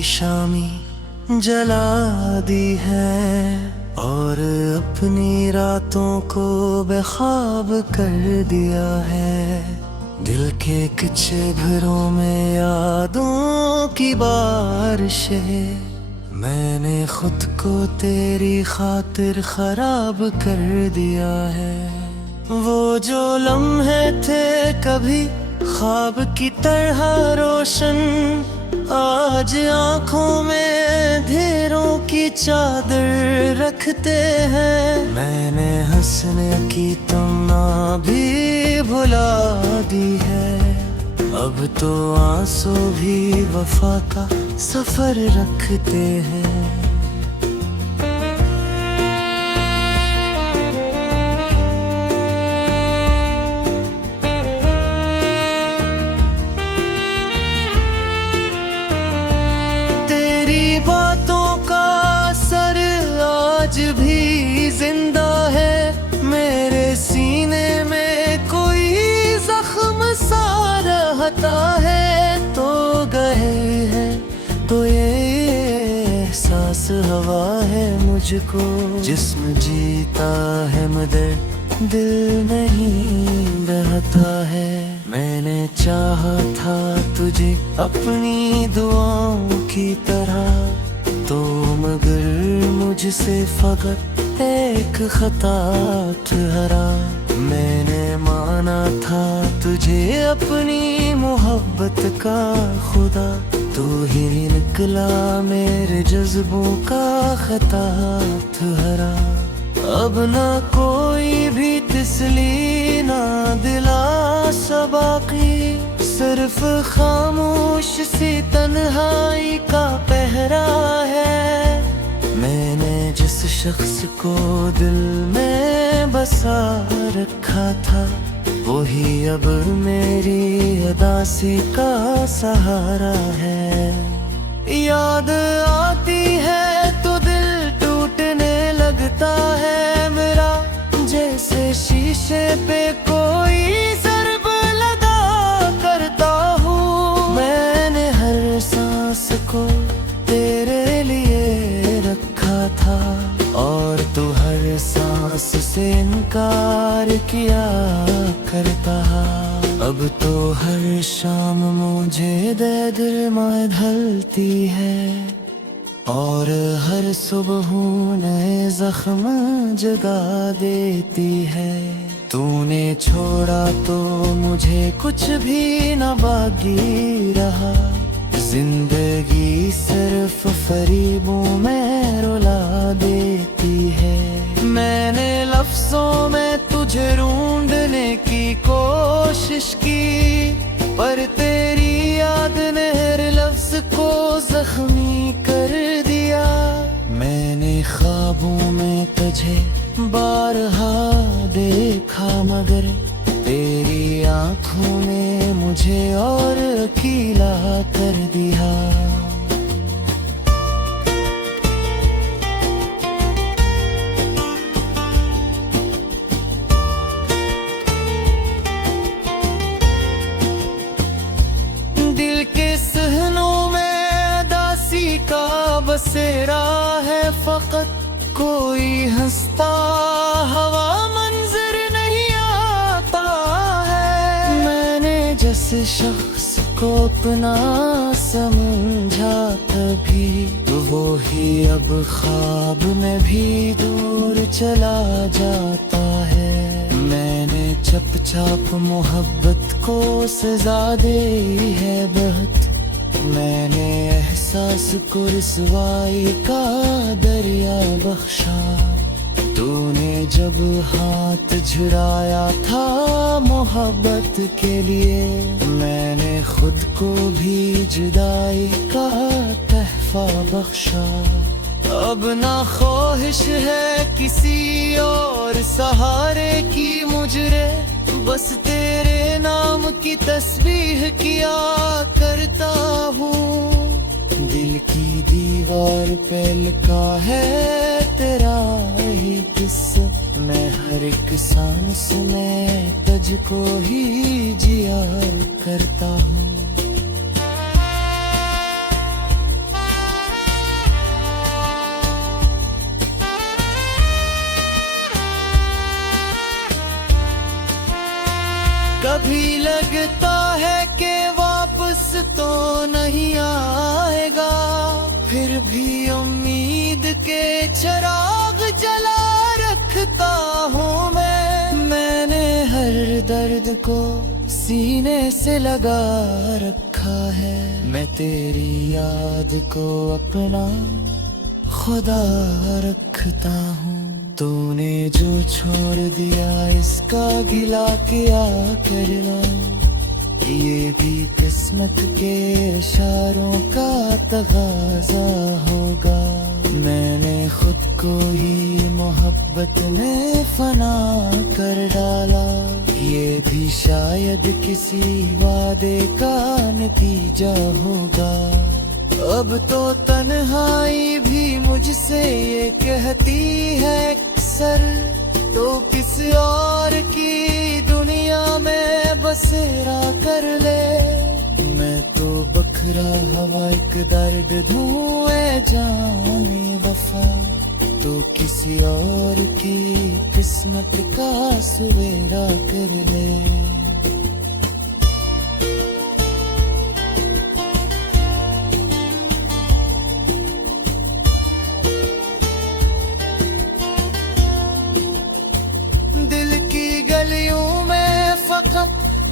की शामी जला दी है और अपनी रातों को बेख्वाब कर दिया है। दिल के कच्चे घरों में यादों की बारिशें मैंने खुद को तेरी खातिर खराब कर दिया है। वो जो लम्हे थे कभी ख्वाब की तरह रोशन, आज आंखों में अंधेरों की चादर रखते हैं। मैंने हंसने की तमन्ना भी भुला दी है, अब तो आंसू भी वफा का सफर रखते हैं। तेरी बातों का असर आज भी जिंदा है, मेरे सीने में कोई जख्म सा रहता है। तो गए हैं तो ये एहसास हवा है मुझको, जिस्म जीता है मगर दिल नहीं बहता है। मैंने चाहा था तुझे अपनी दुआओं की तरह, तो मगर मुझसे फकत एक खता ठहरा। मैंने माना था तुझे अपनी मोहब्बत का खुदा, तू ही निकला मेरे जज्बों का खता ठहरा। अब ना कोई भी तसली ना दिलासा बाकी, सिर्फ खामोश सी तन्हाई का पहरा है। मैंने जिस शख्स को दिल में बसा रखा था, वही अब मेरी उदासी का सहारा है। याद आती है तो दिल टूटने लगता है मेरा, जैसे शीशे पे कोई ज़रब लगा करता हूँ। मैंने हर सांस को तेरे लिए रखा था, और तू हर सांस से इनकार किया करता। अब तो हर शाम मुझे दिल ढलती है, और हर सुबह नए जख्म जगा देती है। तूने छोड़ा तो मुझे कुछ भी न बाकी रहा, जिंदगी सिर्फ फरीबों में रुला देती है। मैंने लफ्जों में तुझे ढूंढने की कोशिश की, पर तेरी याद ने हर लफ्ज को जख्मी कर दिया। मैंने ख्वाबों में तुझे बारहा देखा, मगर तेरी आंखों ने मुझे और अकेला कर दिया। दिल के सहनों में दासी का बसेरा है फकत, कोई हंसता हवा मंजर नहीं आता है। मैंने जिस शख्स को अपना समझा तभी, वो ही अब ख्वाब में भी दूर चला जाता है। मैंने चप चाप मोहब्बत को सजा दे है बहुत, मैंने एहसास को रिसवाई का दरिया बख्शा। तूने जब हाथ झुराया था मोहब्बत के लिए, मैंने खुद को भी जुदाई का तहफा बख्शा। अब ना ख्वाहिश है किसी और सहारे की मुझे, बस तेरे नाम की तस्बीह किया करता हूँ। दिल की दीवार पे लिखा है तेरा ही किस्सा, मैं हर एक सांस में तुझको ही जिया करता हूँ। लगता है कि वापस तो नहीं आएगा, फिर भी उम्मीद के चिराग जला रखता हूँ मैंने हर दर्द को सीने से लगा रखा है। मैं तेरी याद को अपना खुदा रखता हूँ। तूने जो छोड़ दिया इसका गिला क्या करना, ये भी किस्मत के इशारों का तगाजा होगा। मैंने खुद को ही मोहब्बत में फना कर डाला, ये भी शायद किसी वादे का नतीजा होगा। अब तो तन्हाई भी मुझसे ये कहती है अक्सर, तो किसी और की दुनिया में बसेरा कर ले। मैं तो बखरा हवा एक दर्द दूं ऐ जाने वफा, तो किसी और की किस्मत का सवेरा कर ले।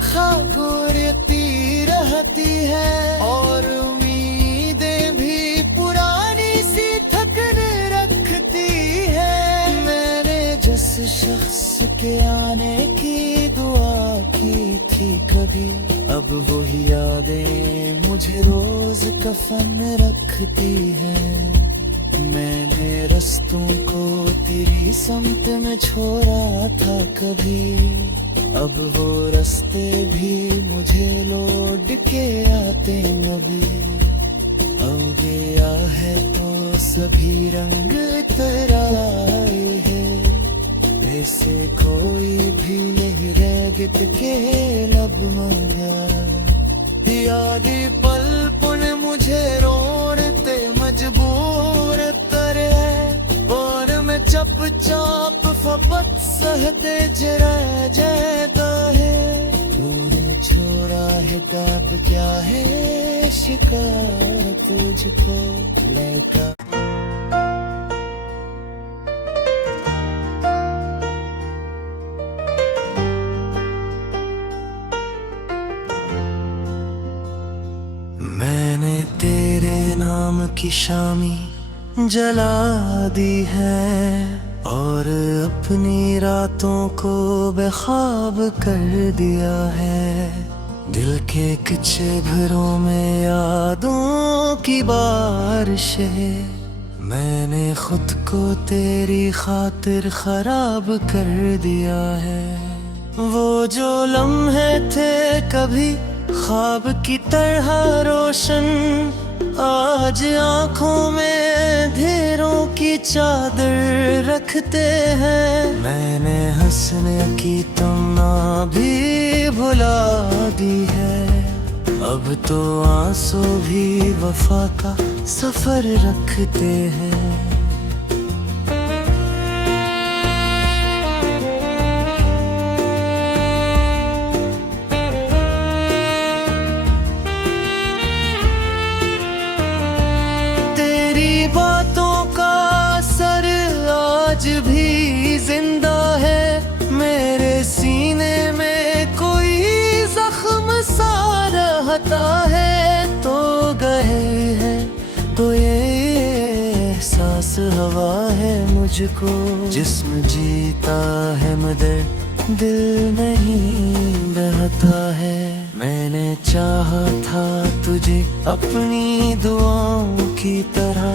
खाकुरती रहती है और उम्मीदें भी पुरानी सी थकने रखती है। मैंने जिस शख्स के आने की दुआ की थी कभी, अब वही यादें मुझे रोज कफन रखती हैं। मैंने रस्तों को तेरी समत में छोड़ा था कभी, अब वो रास्ते भी मुझे लौट के आते नबी। अब गया है तो सभी रंग तेरा आए हैं, ऐसे कोई भी नहीं रह गीत के लब मंगा। यादी पल पुन मुझे रोने मजबूर करे, और मैं चप चाप फपत सहते जरा जाता है। तूने छोड़ा है तब क्या है शिकार तुझको लेकर। मैंने तेरे नाम की शामी जला दी है, और अपनी रातों को बेख्वाब कर दिया है। दिल के कच्चे घरों में यादों की बारिश है, मैंने खुद को तेरी खातिर खराब कर दिया है। वो जो लम्हे थे कभी ख्वाब की तरह रोशन, आज आंखों में अंधेरों की चादर रखते हैं। मैंने हंसने की तमन्ना भी भुला दी है, अब तो आंसू भी वफा का सफर रखते हैं। बातों का असर आज भी जिंदा है, मेरे सीने में कोई जख्म सा रहता है। तो गए हैं तो ये एहसास हवा है मुझको, जिस्म जीता है मगर दिल नहीं बहता है। मैंने चाहा था तुझे अपनी दुआओं की तरह,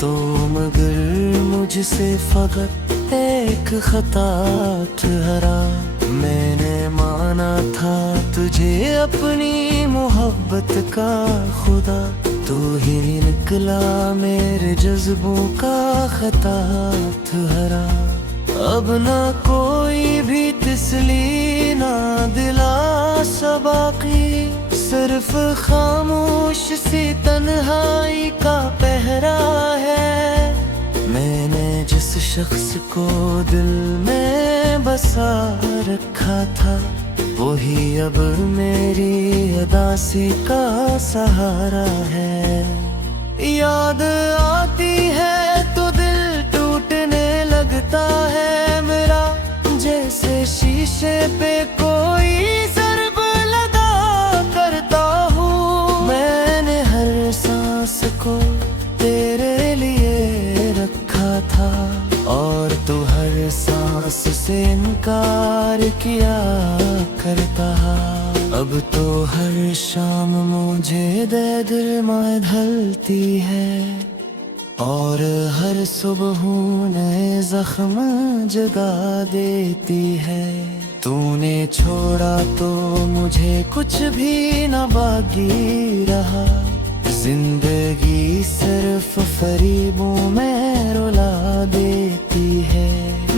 तो मगर मुझसे फकत एक खता ठहरा। मैंने माना था तुझे अपनी मोहब्बत का खुदा, तू ही निकला मेरे जज्बों का खता ठहरा। अब ना कोई भी तसली ना दिलासा बाकी, सिर्फ खामोश सी तन्हाई का पहरा है। मैंने जिस शख्स को दिल में बसा रखा था, वही अब मेरी अदासी का सहारा है। याद आती है तो दिल टूटने लगता है मेरा, जैसे शीशे पे कोई ज़र्ब लगा करता हूँ। मैंने हर सांस को तेरे लिए रखा था, और तू हर सांस से इनकार किया करता। अब तो हर शाम मुझे दिल ढलती है, और हर सुबह नए जख्म जगा देती है। तूने छोड़ा तो मुझे कुछ भी न बाकी रहा, जिंदगी सिर्फ फरीबों में रुला देती है।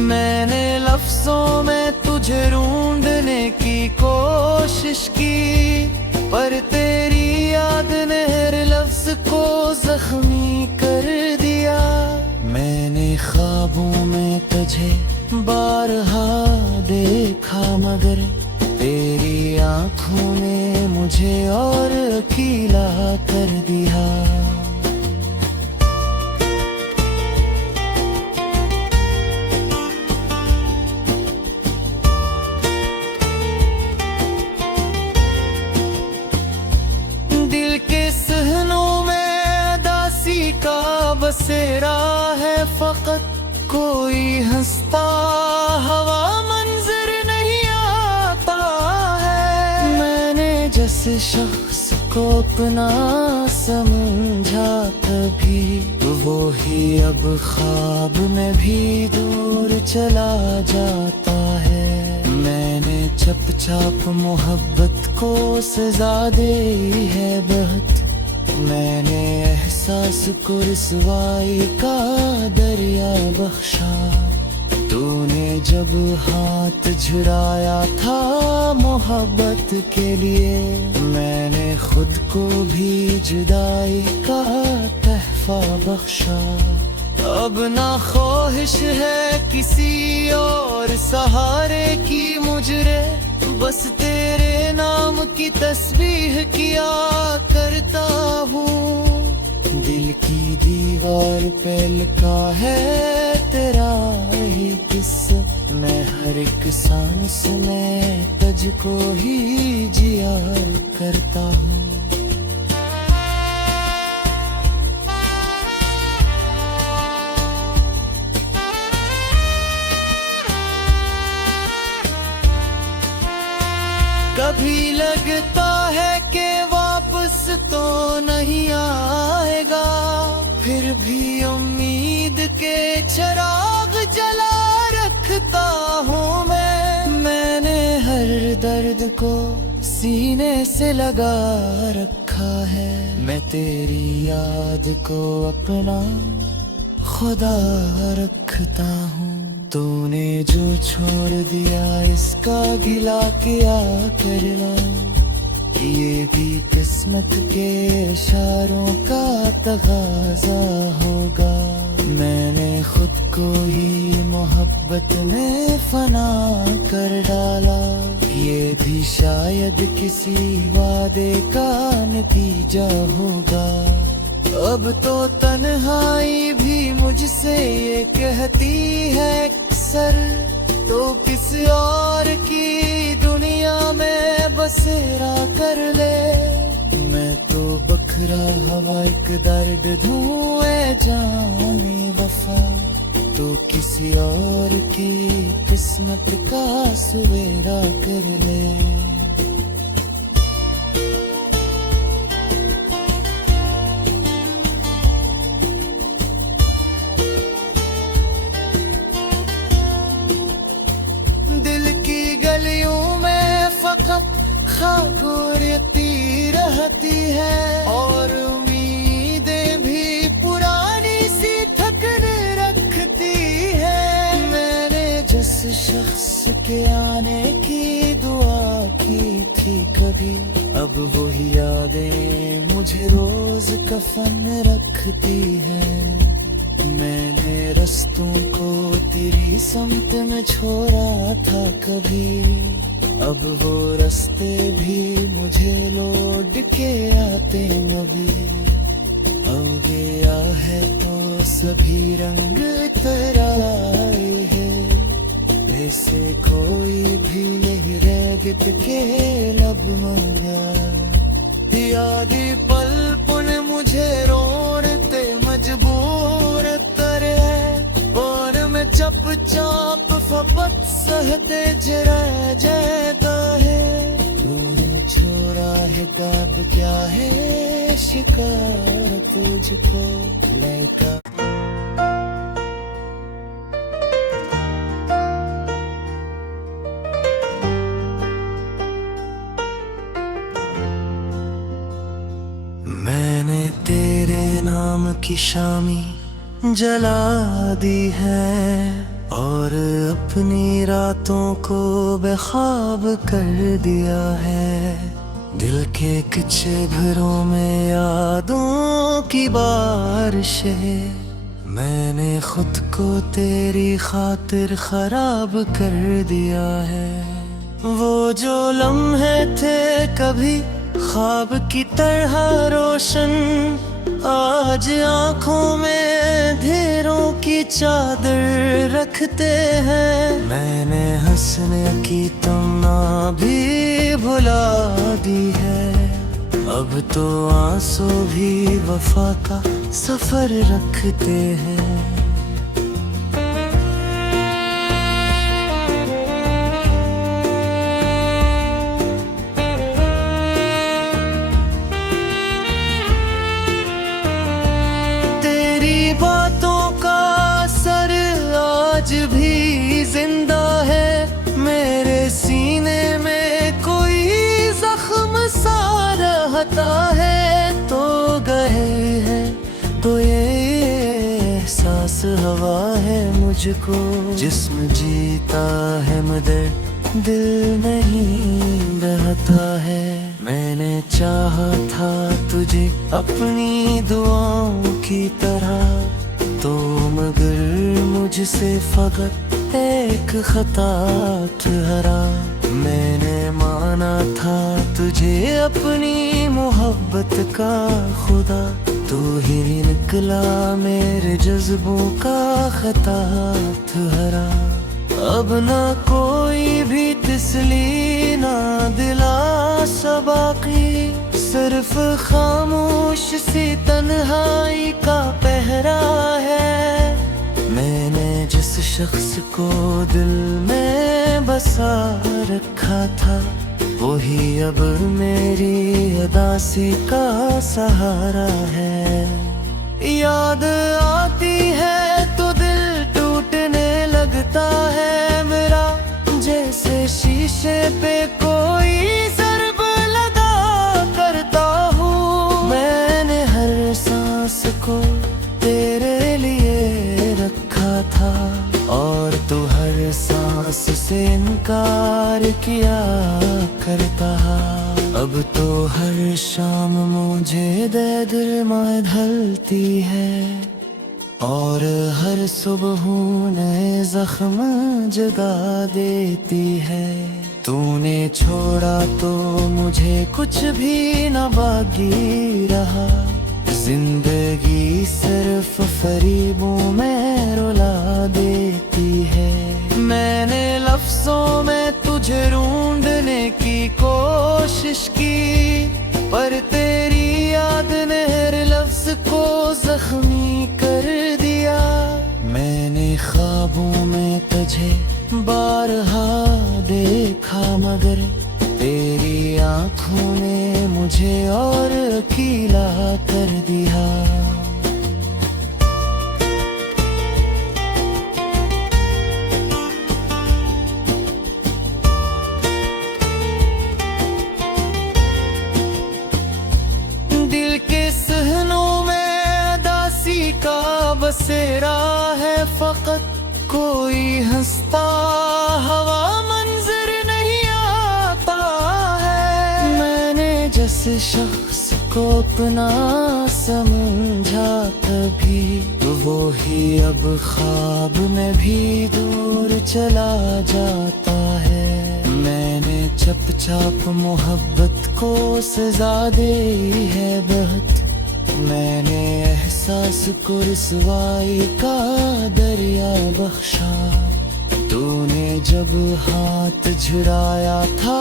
मैंने लफ्जों में तुझे ढूंढने की कोशिश की, पर तेरी याद ने हर लफ्ज को जख्मी कर दिया। मैंने ख्वाबों में तुझे बारहा देखा, मगर तेरी आंखों ने मुझे और अकेला कर दिया। दिल के सहनों में दासी का बसेरा है फकत, कोई हंसता हवा मंजर नहीं आता है। मैंने जिस शख्स को अपना समझा तभी, वो ही अब ख्वाब में भी दूर चला जाता है। मैंने चुपचाप मोहब्बत को सजा दी है बहुत, मैंने एहसास को रुसवाई का दरिया बख्शा। तूने जब हाथ झुराया था मोहब्बत के लिए, मैंने खुद को भी जुदाई का तहफा बख्शा। अब ना ख्वाहिश है किसी और सहारे की मुझे, बस तेरे नाम की तस्बीह किया करता हूँ। दिल की दीवार पे लिखा है तेरा ही किस्सा, मैं हर एक सांस में तुझको ही जिया करता हूँ। कभी लगता है कि वापस तो नहीं आएगा, फिर भी उम्मीद के चिराग जला रखता हूँ मैंने हर दर्द को सीने से लगा रखा है। मैं तेरी याद को अपना खुदा रखता हूँ। तूने जो छोड़ दिया इसका गिला किया करना, ये भी किस्मत के इशारों का तगाजा होगा। मैंने खुद को ही मोहब्बत में फना कर डाला, ये भी शायद किसी वादे का नतीजा होगा। अब तो तन्हाई भी मुझसे ये कहती है अक्सर, तो किसी और की दुनिया में बसेरा कर ले। मैं तो बखरा हवा एक दर्द धुएं जाने वफा, तो किसी और की किस्मत का सवेरा कर ले। खामोशी रहती है और उम्मीदें भी पुरानी सी थकने रखती है। मैंने जिस शख्स के आने की दुआ की थी कभी, अब वही यादें मुझे रोज कफन रखती है। मैंने रस्तों को तेरी समत में छोड़ा था कभी, अब वो रास्ते भी मुझे लौट के आते न भी। हो गया है तो सभी रंग तराए हैं, ऐसे कोई भी नहीं रह गीत के लब मंगा। यादी पल पुन मुझे रोने मजबूर करे, और मैं चप चाप फपत सहते जरा जाता है। तूने छोड़ा है कब क्या है शिकार तुझको लड़का। मैंने तेरे नाम की शामी जला दी है, और अपनी रातों को बेख्वाब कर दिया है। दिल के कुछ घरों में यादों की बारिश है, मैंने खुद को तेरी खातिर खराब कर दिया है। वो जो लम्हे थे कभी ख्वाब की तरह रोशन, आज आंखों में अंधेरों की चादर रखते हैं। मैंने हंसने की तमन्ना भी भुला दी है, अब तो आंसू भी वफा का सफर रखते हैं। बातों का असर आज भी जिंदा है, मेरे सीने में कोई जख्म सा रहता है। तो गए है तो ये एहसास हवा है मुझको, जिस्म जीता है मगर दिल नहीं रहता है। मैंने चाहा था तुझे अपनी दुआओं की तरह, तो मगर मुझसे फकत एक खता ठहरा। मैंने माना था तुझे अपनी मोहब्बत का खुदा, तू ही निकला मेरे जज्बों का खता ठहरा। अब ना कोई भी तसली ना दिलासा बाकी, सिर्फ खामोश सी तन्हाई का पहरा है। मैंने जिस शख्स को दिल में बसा रखा था, वही अब मेरी उदासी का सहारा है। याद आती है तो दिल टूटने लगता है मेरा, जैसे शीशे पे कोई ज़रब लगा करता हूँ। मैंने हर सांस को तेरे लिए रखा था, और तू हर सांस से इनकार किया करता। अब तो हर शाम मुझे दिल ढलती है, और हर सुबह नए जख्म जगा देती है। तूने छोड़ा तो मुझे कुछ भी न बाकी रहा, जिंदगी सिर्फ फरीबों में रुला देती है। मैंने लफ्जों में तुझे ढूंढने की कोशिश की, पर तेरी याद ने हर लफ्ज को जख्मी कर दिया। मैंने ख्वाबों में तुझे बारहा देखा, मगर तेरी आंखों ने मुझे और अकेला कर दिया। दिल के सहनों में दासी का बसेरा है फकत, कोई हंसता हवा मंजर नहीं आता है। मैंने जिस शख्स को अपना समझा कभी, वो ही अब ख्वाब में भी दूर चला जाता है। मैंने चुपचाप मोहब्बत को सजा दे है बहुत। मैंने एहसास को रुसवाई का दरिया बख्शा। तूने जब हाथ झुराया था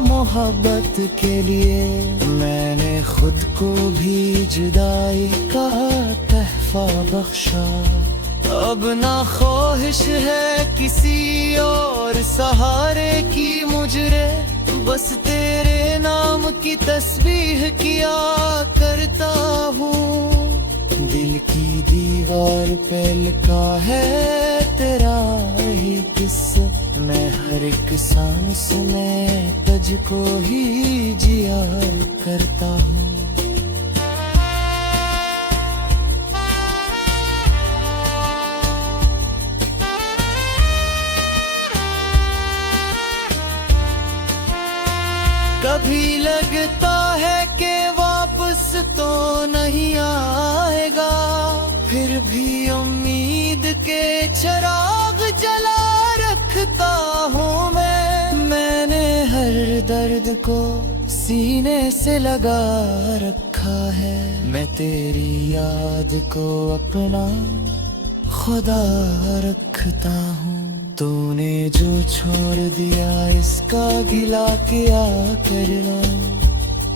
मोहब्बत के लिए, मैंने खुद को भी जुदाई का तहफा बख्शा। अब ना ख्वाहिश है किसी और सहारे की मुझे, बस तेरे नाम की तस्बीह किया करता हूँ। दिल की दीवार पे लिखा है तेरा ही किस्सा, मैं हर एक सांस में तुझको ही जिया करता हूँ। कभी लगता है कि वापस तो नहीं आएगा, फिर भी उम्मीद के चिराग जला रखता हूँ मैंने हर दर्द को सीने से लगा रखा है। मैं तेरी याद को अपना खुदा रखता हूँ। तूने जो छोड़ दिया इसका गिला क्या करना,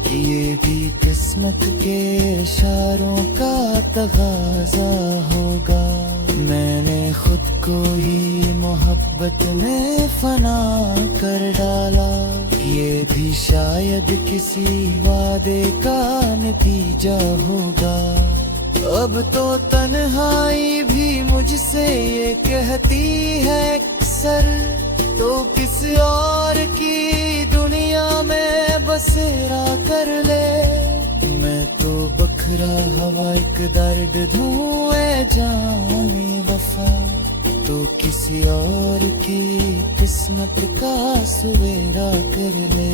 ये भी किस्मत के इशारों का तगाजा होगा। मैंने खुद को ही मोहब्बत में फना कर डाला, ये भी शायद किसी वादे का नतीजा होगा। अब तो तन्हाई भी मुझसे ये कहती है अक्सर, तो किसी और की दुनिया में बसेरा कर ले। मैं तो बखरा हवा एक दर्द दूं ऐ जाने वफा, तो किसी और की किस्मत का सवेरा कर ले।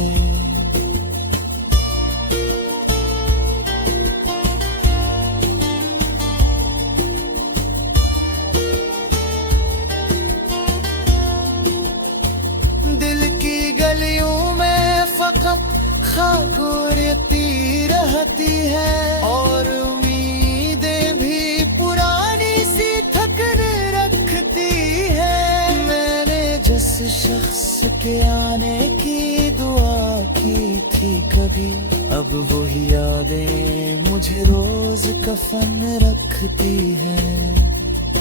खाकुरती रहती है और उम्मीदें भी पुरानी सी थकने रखती है। मैंने जिस शख्स के आने की दुआ की थी कभी, अब वही यादें मुझे रोज कफन रखती है।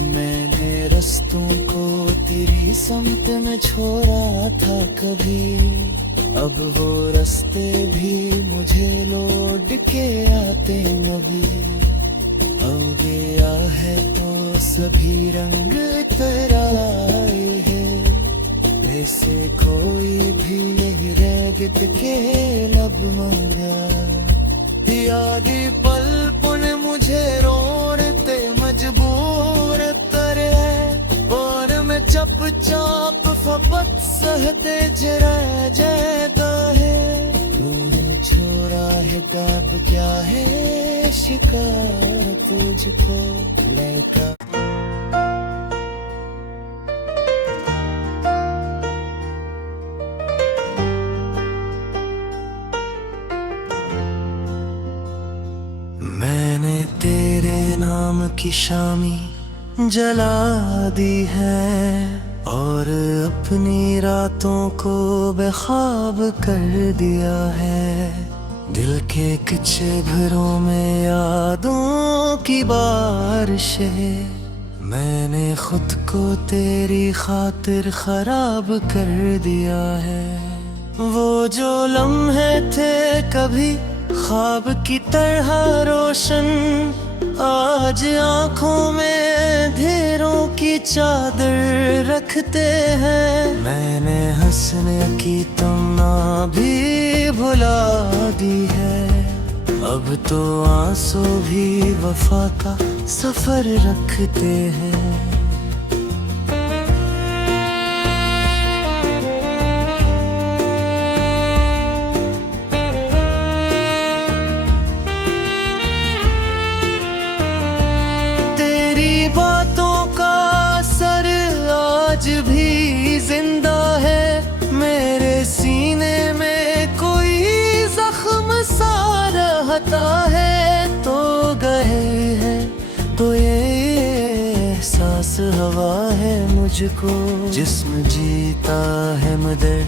मैंने रस्तों को तेरी समत में छोड़ा था कभी, अब वो रास्ते भी मुझे लौट के आते नबी। अब गया है तो सभी रंग तेरा आए हैं, ऐसे कोई भी नहीं रह गित के लब मंगा। यादी पल पुन मुझे रोने मजबूर करे, और मैं चप चाप फपत सहते जरा जाता है। तूने छोड़ा है कब क्या है शिकार तुझको लेकर। मैंने तेरे नाम की शामी जला दी है, और अपनी रातों को बेख्वाब कर दिया है। दिल के कुछ घरों में यादों की बारिशें, मैंने खुद को तेरी खातिर खराब कर दिया है। वो जो लम्हे थे कभी ख्वाब की तरह रोशन, आज आंखों में अंधेरों की चादर रखते हैं। मैंने हंसने की तमन्ना भी भुला दी है, अब तो आंसू भी वफा का सफर रखते हैं। बातों का असर आज भी जिंदा है मेरे सीने सांस हवा है मुझको, जिस्म जीता है मगर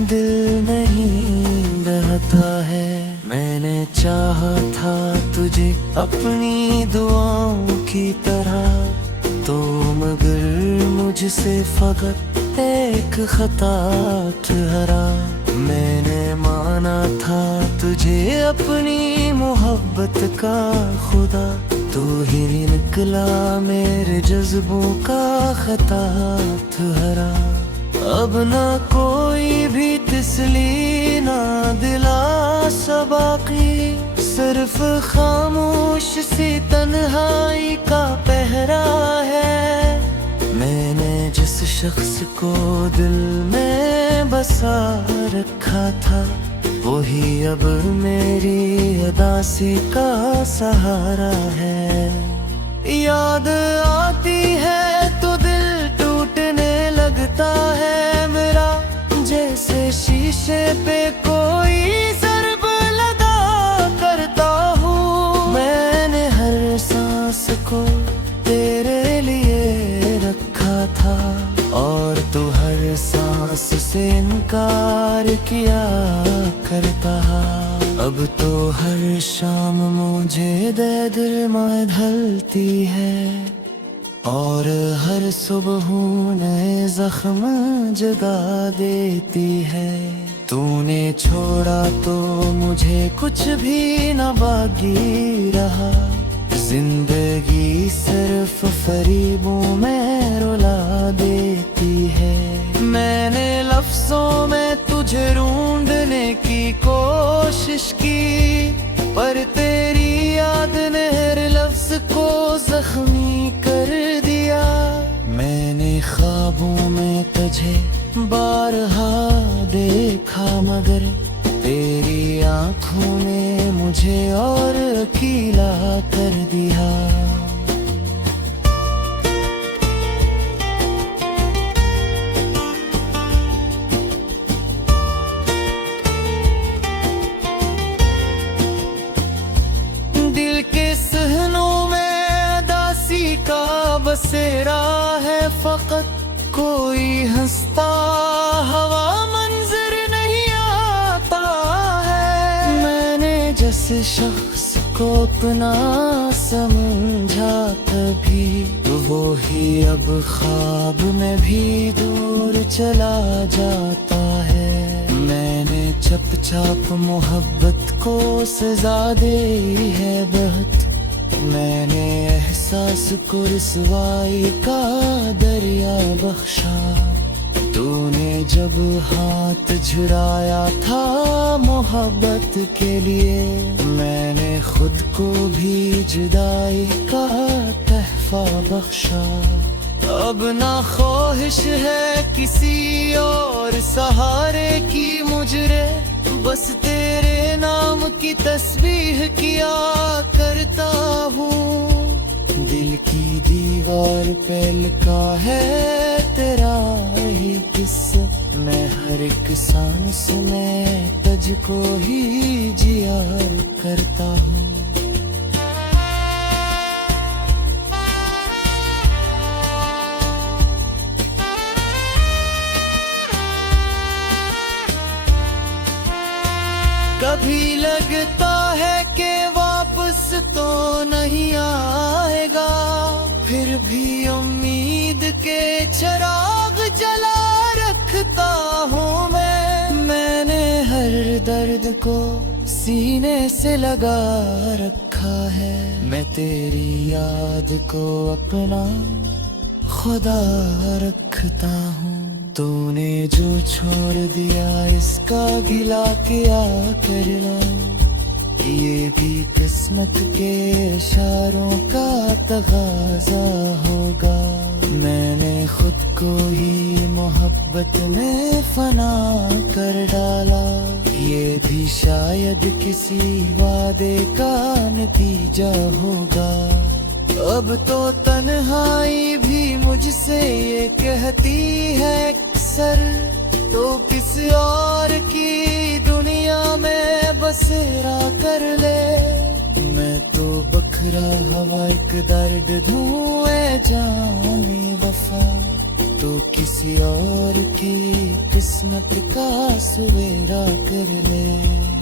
दिल नहीं रहता है। मैंने चाहा था तुझे अपनी दुआओं की तरह, तो मगर मुझसे फकत एक खता ठहरा। मैंने माना था तुझे अपनी मोहब्बत का खुदा, तू ही निकला मेरे जज्बों का खता ठहरा। अब ना कोई भी तसली ना दिलासा बाकी, सिर्फ खामोश सी तन्हाई का पहरा है। मैंने जिस शख्स को दिल में बसा रखा था, वही अब मेरी उदासी का सहारा है। याद आती है तो दिल टूटने लगता है मेरा, जैसे शीशे पे कोई ज़रब लगा करता हूँ। मैंने हर सांस को तेरे लिए रखा था, और तू हर सांस से इनकार किया करता। अब तो हर शाम मुझे दर्द ढलती है, और हर सुबह नए जख्म जगा देती है। तूने छोड़ा तो मुझे कुछ भी न बाकी रहा, जिंदगी सिर्फ फरीबों में रुला देती है। मैंने लफ्जों में तुझे ढूंढने की कोशिश की, पर तेरी याद ने हर लफ्ज को जख्मी कर दिया। मैंने ख्वाबों में तुझे बारहा देखा, मगर तेरी आंखों ने मुझे और अकेला कर दिया। दिल के सहनों में दासी का बसेरा है फकत, कोई हंसता हवा मंजर नहीं आता है। मैंने जिस शख्स को अपना समझा तभी, वो ही अब ख्वाब में भी दूर चला जाता है। मैंने चप चाप मोहब्बत को सजा दे है बहुत, मैंने एहसास को रुसवाई का दरिया बख्शा। तूने जब हाथ झुराया था मोहब्बत के लिए, मैंने खुद को भी जुदाई का तहफा बख्शा। अब ना ख्वाहिश है किसी और सहारे की मुझे, बस तेरे नाम की तस्बीह किया करता हूँ। दिल की दीवार पे लिखा है तेरा ही किस्सा, मैं हर एक सांस में तुझको ही जिया करता हूँ। कभी लगता है कि वापस तो नहीं आएगा, फिर भी उम्मीद के चिराग जला रखता हूँ मैंने हर दर्द को सीने से लगा रखा है। मैं तेरी याद को अपना खुदा रखता हूँ। तूने जो छोड़ दिया इसका गिला क्या करना, ये भी किस्मत के इशारों का तगाजा होगा। मैंने खुद को ही मोहब्बत में फना कर डाला, ये भी शायद किसी वादे का नतीजा होगा। अब तो तन्हाई भी मुझसे ये कहती है अक्सर, तो किसी और की दुनिया में बसेरा कर ले। मैं तो बिखरा हवा एक दर्द धुएं जाने वफा, तो किसी और की किस्मत का सवेरा कर ले।